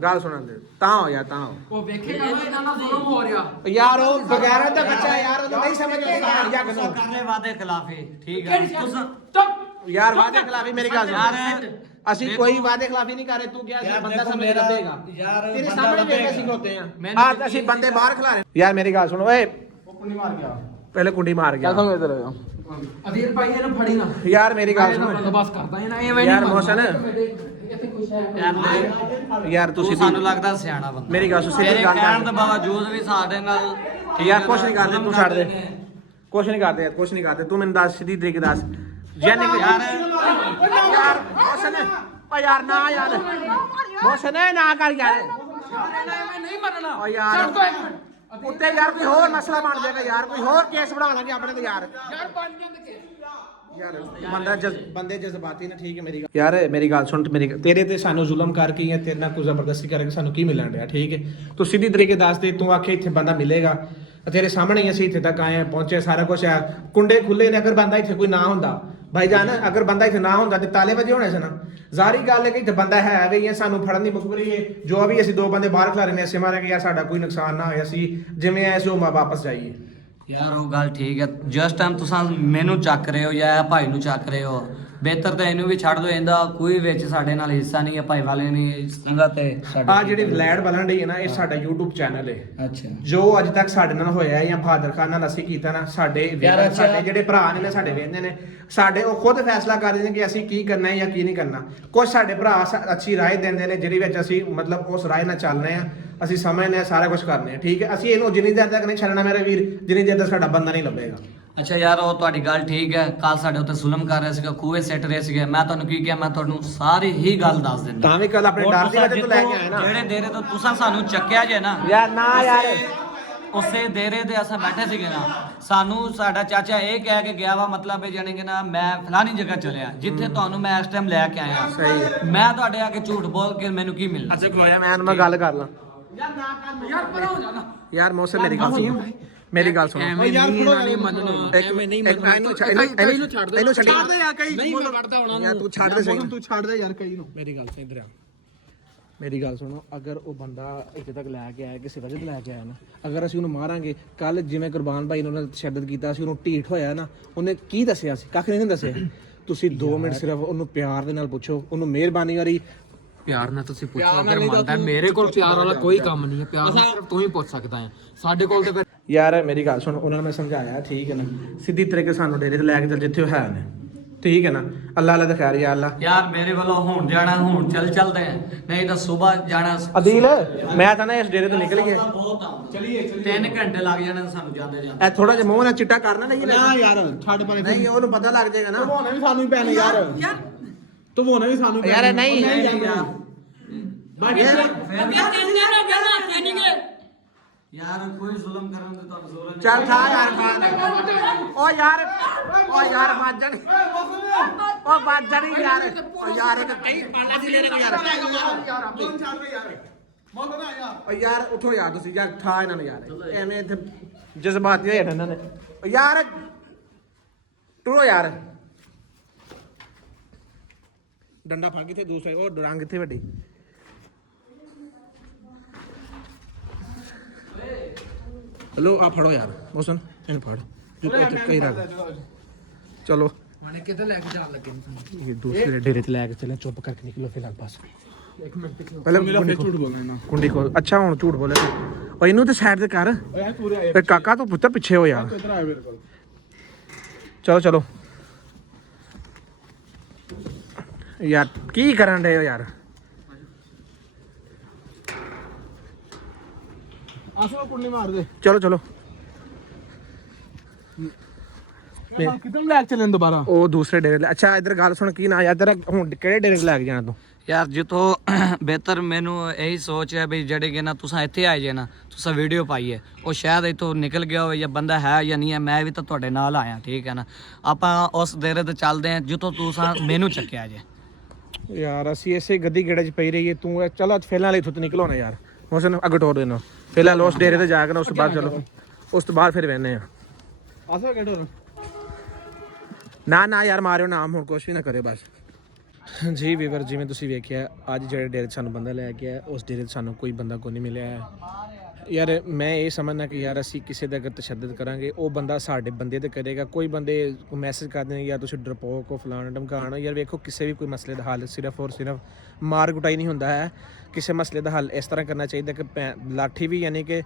ਗੱਲ ਸੁਣਨ ਦੇ ਤਾਂ ਹੋ ਯਾਰ ਤਾਂ ਹੋ ਉਹ ਵੇਖੇਗਾ ਨਾ ਇਹਨਾਂ ਨਾਲ ਜ਼ੁਲਮ ਹੋ ਰਿਹਾ ਯਾਰ ਉਹ ਬਗੈਰਾ ਦਾ ਬੱਚਾ ਯਾਰ ਉਹਨੂੰ ਨਹੀਂ ਸਮਝ ਆਉਂਦਾ ਜਾਂ ਤੁਸੀਂ ਕਿਨੂੰ ਕਰ ਰਹੇ ਵਾਦੇ ਖਿਲਾਫੇ ਠੀਕ ਹੈ ਤੁਸੀਂ ਚੁੱਪ ਯਾਰ ਵਾਅਦੇ ਖਿਲਾਫੀ ਮੇਰੀ ਗੱਲ ਯਾਰ ਸੁਣ ਅਸੀਂ ਕੋਈ ਵਾਅਦੇ ਖਿਲਾਫੀ ਨਹੀਂ ਕਰ ਰਹੇ ਤੂੰ ਕਿਹਾ ਸੀ ਯਾਰ ਬੰਦਾ ਦੇਖੋ ਸਮਝ ਮੇਰਾ- ਲੱਭੇਗਾ ਯਾਰ ਤੇਰੇ ਬੰਦਾ ਸਾਹਮਣੇ ਵੇਖ ਕੇ ਲੱਭੇਗਾ। ਅਸੀਂ ਖੋਤੇ ਆ ਮੈਨੂੰ ਅੱਜ ਅਸੀਂ ਬੰਦੇ ਬਾਹਰ ਖਿਲਾ ਰਹੇ ਯਾਰ ਮੇਰੀ ਗੱਲ ਸੁਣ ਓਏ ਕੁੰਡੀ ਮਾਰ ਗਿਆ ਪਹਿਲੇ ਕੁੰਡੀ ਮਾਰ ਗਿਆ ਅਧੀਰ ਭਾਈ ਇਹਨੂੰ ਫੜੀ ਨਾ ਯਾਰ ਮੇਰੀ ਗੱਲ ਸੁਣ ਬਸ ਕਰਦਾ ਇਹ ਨਾ ਐਵੇਂ ਯਾਰ ਨਹੀਂ ਮੋਸਨ ਇੱਥੇ ਕੁਛ ਹੈ ਯਾਰ ਤੁਸੀਂ ਤੁਸੀਂ ਸਾਨੂੰ ਲੱਗਦਾ ਸਿਆਣਾ ਬੰਦਾ ਮੇਰੀ ਗੱਲ ਸੁਣ, ਸਿੱਧੀ ਤੇਰੇ ਗੱਲ ਕਰ। ਕਹਿਣ ਦੇ ਬਾਵਜੂਦ ਵੀ ਸਾਡੇ ਨਾਲ ਠੀਕ ਯਾਰ ਹੈ ਕੁਛ ਨਾ, ਨਹੀਂ ਕਰਦੇ ਤੂੰ ਛੱਡ ਦੇ ਕੁਛ ਨਹੀਂ ਕਰਦੇ ਯਾਰ ਕੁਛ ਨਹੀਂ ਕਰਦੇ ਤੂੰ ਮੈਨੂੰ ਦੱਸ ਸਿੱਧੀ ਤਰੀਕੇ ਦੱਸ ਯਾਨੀ ਕਿ ਯਾਰ ਯਾਰ ਮੋਸਨ ਓ ਯਾਰ ਨਾ ਯਾਰ ਮੋਸਨ ਨਾ ਕਰ ਯਾਰ ਨਹੀਂ ਮੰਨਣਾ ਓ ਯਾਰ ਛੱਡ ਦੋ ਇੱਕ ਮਿੰਟ ਉੱਤੇ ਯਾਰ ਕੋਈ ਹੋਰ ਮਸਲਾ ਬਣ ਜਾਏਗਾ ਯਾਰ ਕੋਈ ਹੋਰ ਕੇਸ ਬਣਾ ਲਾਂਗੇ ਆਪਣੇ ਤੇ ਯਾਰ ਯਾਰ ਬਣ ਜਾਂਦੇ ਯਾਰ ਬੰਦੇ ਜਜ਼ਬਾਤੀ ਨੇ ਠੀਕ ਹੈ ਮੇਰੀ ਗੱਲ ਯਾਰ ਮੇਰੀ ਗੱਲ ਸੁਣ ਮੇਰੀ ਤੇਰੇ ਤੇ ਸਾਨੂੰ ਜ਼ੁਲਮ ਕਰਕੇ ਜਾਂ ਤੇਰੇ ਨਾਲ ਕੋਈ ਜ਼ਬਰਦਸਤੀ ਕਰਕੇ ਸਾਨੂੰ ਕੀ ਮਿਲਣ ਰਿਹਾ ਠੀਕ ਹੈ ਤੂੰ ਸਿੱਧੀ ਤਰੀਕੇ ਦੱਸ ਦੇ ਤੂੰ ਆਖੇ ਇੱਥੇ ਬੰਦਾ ਮਿਲੇਗਾ ਤੇਰੇ ਸਾਹਮਣੇ ਹੀ ਅਸੀਂ ਇੱਥੇ ਤੱਕ ਆਏ ਪਹੁੰਚੇ ਸਾਰਾ ਕੁਝ ਹੈ ਕੁੰਡੇ ਖੁੱਲੇ ਨੇ ਅਗਰ ਬੰਦਾ ਇੱਥੇ ਕੋਈ ਨਾ ਹੁੰਦਾ ਭਾਈਜਾਨ ਅਗਰ ਬੰਦਾ ਇੱਥੇ ਨਾ ਹੁੰਦਾ ਤੇ ਤਾਲੇ ਵਜੇ ਹੋਣੇ ਸੀ ਨਾ ਜ਼ਾਰੀ ਗੱਲ ਹੈ ਕਿ ਇੱਥੇ ਬੰਦਾ ਹੈ ਵੀ ਹੈ ਸਾਨੂੰ ਫੜਨ ਦੀ ਮੁਖਬਰੀ ਹੈ ਜੋ ਵੀ ਅਸੀਂ ਦੋ ਬੰਦੇ ਬਾਹਰ ਖਿਲਾ ਰਹੇ ਨੇ ਅਸੀਂ ਮਾਰੇ ਕਿ ਯਾਰ ਸਾਡਾ ਕੋਈ ਨੁਕਸਾਨ ਨਾ ਹੋਇਆ ਅਸੀਂ ਜਿਵੇਂ ਐ ਸੋ ਵਾਪਸ ਜਾਈਏ ਯਾਰ ਉਹ ਗੱਲ ਠੀਕ ਹੈ ਜਸਟ ਟਾਈਮ ਤੁਸੀਂ ਮੈਨੂੰ ਚੱਕ ਰਹੇ ਹੋ ਜਾਂ ਇਹ ਭਾਈ ਨੂੰ ਚੱਕ ਰਹੇ ਹੋ ਬਿਹਤਰ ਤਾਂ ਇਹਨੂੰ ਵੀ ਛੱਡ ਦਿਓ ਇਹਦਾ ਕੋਈ ਵਿੱਚ ਸਾਡੇ ਨਾਲ ਹਿੱਸਾ ਨਹੀਂ ਹੈ ਭਾਈ ਵਾਲੇ ਨੇ ਸੰਗਾ ਤੇ ਆ ਜਿਹੜੀ ਲੈਡ ਬਲਣ ਰਹੀ ਹੈ ਨਾ ਇਹ ਸਾਡਾ YouTube ਚੈਨਲ ਹੈ ਅੱਛਾ ਜੋ ਅੱਜ ਤੱਕ ਸਾਡੇ ਨਾਲ ਹੋਇਆ ਹੈ ਜਾਂ ਫਾਦਰ ਖਾਨ ਨਾਲ ਅਸੀਂ ਕੀਤਾ ਨਾ ਸਾਡੇ ਯਾਰ ਅੱਛਾ। ਸਾਡੇ ਜਿਹੜੇ ਭਰਾ ਨੇ ਸਾਡੇ ਵੇਖਦੇ ਨੇ ਸਾਡੇ ਉਹ ਖੁਦ ਫੈਸਲਾ ਕਰਦੇ ਨੇ ਕਿ ਅਸੀਂ ਕੀ ਕਰਨਾ ਹੈ ਜਾਂ ਕੀ ਨਹੀਂ ਕਰਨਾ ਕੁਝ ਸਾਡੇ ਭਰਾ ਅੱਛੀ ਰਾਏ ਦਿੰਦੇ ਨੇ ਜਿਹਦੇ ਵਿੱਚ ਅਸੀਂ ਮਤਲਬ ਉਸ ਰਾਏ ਨਾਲ ਚੱਲਨੇ ਆ ਅਸੀਂ ਸਮਝਦੇ ਆ ਸਾਰਾ ਕੁਝ ਕਰਨੇ ਆ ਠੀਕ ਹੈ ਅਸੀਂ ਇਹਨੂੰ ਜਿੰਨੀ ਦੇਰ ਤੱਕ ਨਹੀਂ ਛੱਡਣਾ ਮੇਰੇ ਵੀਰ ਜਿੰਨੀ ਦੇਰ ਤੱਕ ਸਾਡਾ ਬੰਦਾ ਨਹੀਂ ਲੱਭੇਗਾ ਅੱਛਾ ਯਾਰ ਉਹ ਤੁਹਾਡੀ ਗੱਲ ਠੀਕ ਹੈ ਕੱਲ ਸਾਡੇ ਉੱਤੇ ਜ਼ੁਲਮ ਕਰ ਰਹੇ ਸੀਗਾ ਖੂਹੇ ਸਿੱਟ ਰਹੇ ਸੀਗੇ ਮੈਂ ਤੁਹਾਨੂੰ ਕੀ ਕਿਹਾ ਮੈਂ ਤੁਹਾਨੂੰ ਸਾਰੀ ਹੀ ਗੱਲ ਦੱਸ ਦਿੰਦਾ ਤਾਂ ਵੀ ਕੱਲ ਆਪਣੇ ਹੋਰ ਡਰ ਦੀ ਤੁਸੀਂ ਵਜ੍ਹਾ ਤੋਂ ਲੈ ਕੇ ਆਏ ਨਾ ਜਿਹੜੇ ਡੇਰੇ ਤੋਂ ਤੁਸੀਂ ਸਾਨੂੰ ਚੱਕਿਆ ਜੇ ਨਾ ਯਾਰ ਨਾ ਯਾਰ ਉਸੇ ਡੇਰੇ ਦੇ ਅਸਾਂ ਬੈਠੇ ਸੀਗੇ ਨਾ ਸਾਨੂੰ ਸਾਡਾ ਚਾਚਾ ਇਹ ਕਹਿ ਕੇ ਗਿਆ ਵਾ ਮਤਲਬ ਇਹ ਜਾਣੀ ਕਿ ਨਾ ਮੈਂ ਫਲਾਨੀ ਜਗ੍ਹਾ ਚਲਿਆ ਜਿੱਥੇ ਤੁਹਾਨੂੰ ਮੈਂ ਇਸ ਟਾਈਮ ਲੈ ਕੇ ਆਇਆ ਸਹੀ ਮੈਂ ਤੁਹਾਡੇ ਆ ਕੇ ਝੂਠ ਬੋਲ ਕੇ ਮੈਨੂੰ ਕੀ ਮਿਲਣਾ ਅੱਛਾ ਖਲੋਇਆ ਮੈਂ ਗੱਲ ਕਰ ਲਾਂ ਯਾਰ ਪਰ ਹੋ ਜਾਣਾ ਯਾਰ ਮੌਸਮ ਮੇਰੀ ਗੱਲ ਸੁਣ ਮੇਰੀ ਗੱਲ ਸੁਣ ਐਵੇਂ ਨਹੀਂ ਇਹਨਾਂ ਨੇ ਮੰਨਣਾ ਐਵੇਂ ਨਹੀਂ ਇਹਨੂੰ ਛੱਡ ਛੱਡ ਇਹਨੂੰ ਛੱਡ ਛੱਡ ਦੇ ਯਾਰ ਕਈ ਨਹੀਂ ਮੈਂ ਕੱਢਦਾ ਉਹਨਾਂ ਯਾਰ ਨੂੰ ਤੂੰ ਛੱਡ ਦੇ ਸਹੀ ਤੂੰ ਛੱਡ ਦੇ ਯਾਰ ਕਈ ਨੂੰ ਮੇਰੀ ਗੱਲ ਸੁਣ ਇਧਰ ਆ ਮੇਰੀ ਗੱਲ ਸੁਣੋ ਅਗਰ ਉਹ ਬੰਦਾ ਇੱਥੇ ਤੱਕ ਲੈ ਕੇ ਆਇਆ ਕਿਸੇ ਵਜ੍ਹਾ ਤੋਂ ਲੈ ਕੇ ਆਇਆ ਨਾ ਅਗਰ ਅਸੀਂ ਉਹਨੂੰ ਮਾਰਾਂਗੇ ਕੱਲ ਜਿਵੇਂ ਕੁਰਬਾਨ ਭਾਈ ਨੇ ਉਹਨਾਂ ਨੇ ਤਸ਼ੱਦਦ ਕੀਤਾ ਸੀ ਉਹਨੂੰ ਢੀਠ ਹੋਇਆ ਨਾ ਉਹਨੇ ਕੀ ਦੱਸਿਆ ਸੀ ਕੱਖ ਨਹੀਂ ਦੱਸਿਆ ਤੁਸੀਂ 2 ਮਿੰਟ ਸਿਰਫ ਉਹਨੂੰ ਪਿਆਰ ਦੇ ਨਾਲ ਪੁੱਛੋ ਉਹਨੂੰ ਮਿਹਰਬਾਨੀ ਵਾਲੀ ਪਿਆਰ ਨਾਲ ਤੁਸੀਂ ਪੁੱਛੋ ਅਗਰ ਮੰਨਦਾ ਮੇਰੇ ਕੋਲ ਪਿਆਰ ਵਾਲਾ ਕੋਈ ਕੰਮ ਨਹੀਂ ਹੈ ਪਿਆਰ ਨਾਲ ਸਿਰਫ ਤੂੰ ਹੀ ਪੁੱਛ ਸਕਦਾ ਹੈ ਸਾਡੇ ਕੋਲ ਤੇ ਫਿਰ ਯਾਰ ਮੇਰੀ ਗੱਲ ਸੁਣ ਉਹਨਾਂ ਨੂੰ ਮੈਂ ਸਮਝਾਇਆ ਠੀਕ ਹੈ ਨਾ ਸਿੱਧੀ ਤਰੀਕੇ ਸਾਨੂੰ ਡੇਰੇ ਤੇ ਲੈ ਕੇ ਚੱਲ ਜਿੱਥੇ ਉਹ ਹੈ ਨੇ ਠੀਕ ਹੈ ਨਾ ਅੱਲਾ ਅੱਲਾ ਦਾ ਖੈਰ ਯਾ ਅੱਲਾ ਯਾਰ ਮੇਰੇ ਵੱਲੋਂ ਹੁਣ ਜਾਣਾ ਹੁਣ ਚੱਲਦੇ ਆ ਨਹੀਂ ਤਾਂ ਸਵੇਰ ਜਾਣਾ ਅਦੀਲ ਮੈਂ ਤਾਂ ਨਾ ਇਸ ਡੇਰੇ ਤੋਂ ਨਿਕਲ ਗਿਆ ਬਹੁਤ ਆ ਚਲਿਏ 3 ਘੰਟੇ ਲੱਗ ਜਾਣੇ ਸਾਨੂੰ ਜਾਂਦੇ ਜਾਂਦੇ ਇਹ ਥੋੜਾ ਜਿਹਾ ਮੂੰਹ ਨਾਲ ਚਿੱਟਾ ਕਰਨਾ ਨਹੀਂ ਨਾ ਯਾਰ ਛੱਡ ਪਰੇ ਨਹੀਂ ਉਹਨੂੰ ਪਤਾ ਲੱਗ ਜਾਏਗਾ ਨਾ ਧਵਾਉਣੇ ਵੀ ਸਾਨੂੰ ਹੀ ਪੈਣੇ ਯਾਰ ਧਵਾਉਣੇ ਵੀ ਸਾਨੂੰ ਹੀ ਯਾਰ ਪੈਣੇ ਨਹੀਂ ਬਾਕੀ ਯਾਰ ਕੋਈ ਜ਼ੁਲਮ ਕਰਨ ਦੇ ਤੁਹਾਨੂੰ ਜ਼ੋਰ ਨਹੀਂ ਚੱਲ ਥਾ ਯਾਰ ਓ ਯਾਰ ਬਾਜਣ ਓ ਬਾਜਣ ਯਾਰ ਓ ਯਾਰ ਇੱਕ ਕਈ ਪਾਲਾ ਦੀ ਲੈ ਰਹੇ ਯਾਰ ਓ ਯਾਰ ਉਠੋ ਯਾਰ ਤੁਸੀਂ ਯਾਰ ਥਾ ਇਹਨਾਂ ਨੂੰ ਯਾਰ ਐਵੇਂ ਇੱਥੇ ਜਜ਼ਬਾਤੀ ਹੋਏ ਇਹਨਾਂ ਨੇ ਓ ਯਾਰ ਟੁਰੋ ਯਾਰ ਡੰਡਾ ਫੜ ਕਿੱਥੇ ਦੂਸਰੇ ਉਹ ਡਰੰਗ ਕਿੱਥੇ ਵੱਡੀ ਹਲੋ ਆ ਫੜੋ ਯਾਰ ਮੋਸਨ ਇਹਨੂੰ ਫੜ ਕਈ ਰੱਖ ਚਲੋ ਮਾਨੇ ਕਿੱਧਰ ਲੈ ਕੇ ਜਾਣ ਲੱਗੇ ਨੇ ਇਹ ਦੂਸਰੇ ਡੇਰੇ ਤੇ ਲੈ ਕੇ ਚੱਲੇ ਚੁੱਪ ਕਰਕੇ ਨਿਕਲੋ ਫਿਰ ਆਸ ਪਾਸ ਇੱਕ ਮਿੰਟ ਪਿੱਛੇ ਪਹਿਲਾਂ ਮੇਰਾ ਫੇਰ ਝੂਠ ਬੋਲਣਾ ਨਾ ਕੁੰਡੀ ਖੋਲ ਅੱਛਾ ਹੁਣ ਝੂਠ ਬੋਲਿਆ ਓ ਇਹਨੂੰ ਤੇ ਸਾਈਡ ਤੇ ਕਰ ਓ ਯਾਰ ਪੂਰੇ ਆਏ ਓਏ ਕਾਕਾ ਤੂੰ ਪੁੱਤਰ ਪਿੱਛੇ ਹੋ ਯਾਰ ਇਧਰ ਆ ਮੇਰੇ ਕੋਲ ਚਲੋ ਚਲੋ ਯਾਰ ਕੀ ਕਰਨ ਰਹੇ ਹੋ ਯਾਰ ਆਸੋ ਕੁੰਡੀ ਮਾਰ ਦੇ ਚਲੋ ਚਲੋ ਕਿੱਧਰ ਲੈ ਕੇ ਚੱਲਣ ਦੁਬਾਰਾ ਉਹ ਦੂਸਰੇ ਡੇਰੇ ਲੈ ਅੱਛਾ ਇਧਰ ਗੱਲ ਸੁਣ ਕੀ ਨਾ ਯਾਰ ਤੇਰਾ ਹੁਣ ਕਿਹੜੇ ਡੇਰੇ ਤੇ ਲੈ ਕੇ ਜਾਣਾ ਤੂੰ ਯਾਰ ਜਿੱਥੋਂ ਬਿਹਤਰ ਮੈਨੂੰ ਇਹੀ ਸੋਚ ਹੈ ਵੀ ਜਿਹੜੇ ਕਿ ਨਾ ਤੁਸੀਂ ਇੱਥੇ ਆਏ ਜੇ ਨਾ ਤੁਸੀਂ ਵੀਡੀਓ ਪਾਈ ਹੈ ਉਹ ਸ਼ਾਇਦ ਇੱਥੋਂ ਨਿਕਲ ਗਿਆ ਹੋਵੇ ਜਾਂ ਬੰਦਾ ਹੈ ਜਾਂ ਨਹੀਂ ਹੈ ਮੈਂ ਵੀ ਤਾਂ ਤੁਹਾਡੇ ਨਾਲ ਆਇਆ ਠੀਕ ਹੈ ਨਾ ਆਪਾਂ ਉਸ ਡੇਰੇ ਤੇ ਚੱਲਦੇ ਹਾਂ ਜਿੱਥੋਂ ਤੁਸੀਂ ਮੈਨੂੰ ਚੱਕਿਆ ਜੇ ਯਾਰ ਅਸੀਂ ਇਸੇ ਗੱਦੀ ਗੇੜੇ 'ਚ ਪਈ ਰਹੀਏ ਤੂੰ ਚਲੋ ਫਿਲਹਾਲ ਵਾਲੇ ਇੱਥੋਂ ਨਿਕਲੋ ਨਾ ਯਾਰ ਹੁਸਨ ਅਗਟੋਰ ਦੇ ਨਾ ਫਿਲਹਾਲ ਉਸ ਡੇਰੇ ਤੇ ਜਾ ਕੇ ਨਾ ਉਸ ਤੋਂ ਬਾਅਦ ਚਲੋ ਉਸ ਤੋਂ ਬਾਅਦ ਫਿਰ ਵੇਖਨੇ ਆ ਆਸੋ ਕਿਹੜਾ ਨਾ ਯਾਰ ਮਾਰਿਓ ਨਾਮ ਹੁਣ ਕੁਛ ਵੀ ਨਾ ਕਰਿਓ ਬਸ ਜੀ ਵੀਵਰ ਜਿਵੇਂ ਤੁਸੀਂ ਵੇਖਿਆ ਅੱਜ ਜਿਹੜੇ ਡੇਰੇ 'ਚ ਸਾਨੂੰ ਬੰਦਾ ਲੈ ਕੇ ਆਇਆ ਉਸ ਡੇਰੇ 'ਚ ਸਾਨੂੰ ਕੋਈ ਬੰਦਾ ਕੋਈ ਨਹੀਂ ਮਿਲਿਆ ਹੈ ਯਾਰ ਮੈਂ ਇਹ ਸਮਝਦਾ ਕਿ ਯਾਰ ਅਸੀਂ ਕਿਸੇ ਦਾ ਅਗਰ ਤਸ਼ੱਦਦ ਕਰਾਂਗੇ ਉਹ ਬੰਦਾ ਸਾਡੇ ਬੰਦੇ ਤੇ ਕਰੇਗਾ ਕੋਈ ਬੰਦੇ ਮੈਸੇਜ ਕਰਦੇ ਨੇ ਯਾਰ ਤੁਸੀਂ ਡਰਪੋਕ ਹੋ ਫਲਾਣਾ ਧਮਕਾਣਾ ਯਾਰ ਵੇਖੋ ਕਿਸੇ ਵੀ ਕੋਈ ਮਸਲੇ ਦਾ ਹੱਲ ਸਿਰਫ ਔਰ ਸਿਰਫ ਮਾਰ ਕੁਟਾਈ ਨਹੀਂ ਹੁੰਦਾ ਹੈ ਕਿਸੇ ਮਸਲੇ ਦਾ ਹੱਲ ਇਸ ਤਰ੍ਹਾਂ ਕਰਨਾ ਚਾਹੀਦਾ ਕਿ ਲਾਠੀ ਵੀ ਯਾਨੀ ਕਿ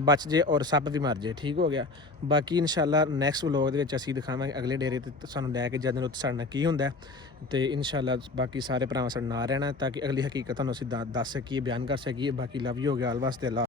ਬਚ ਜੇ ਔਰ ਸੱਪ ਵੀ ਮਰ ਜੇ ਠੀਕ ਹੋ ਗਿਆ ਬਾਕੀ ਇਨਸ਼ਾਅੱਲਾ ਨੈਕਸਟ ਵਲੋਗ ਦੇ ਵਿੱਚ ਅਸੀਂ ਦਿਖਾਵਾਂਗੇ ਅਗਲੇ ਡੇਰੇ ਤੇ ਸਾਨੂੰ ਲੈ ਕੇ ਜਾਂਦੇ ਨੇ ਉੱਥੇ ਸਾਡੇ ਨਾਲ ਕੀ ਹੁੰਦਾ ਤੇ ਇਨਸ਼ਾਅੱਲਾ ਬਾਕੀ ਸਾਰੇ ਭਰਾਵਾਂ ਸਾਡੇ ਨਾਲ ਰਹਿਣਾ ਤਾਂ ਕਿ ਅਗਲੀ ਹਕੀਕਤ ਤੁਹਾਨੂੰ ਅਸੀਂ ਦੱਸ ਸਕੀਏ ਬਿਆਨ ਕਰ ਸਕੀਏ ਬਾਕੀ ਲਵ ਯੂ ਹੋ ਗਿਆ ਆਲ ਵਾਸਤੇ ਅੱਲਾ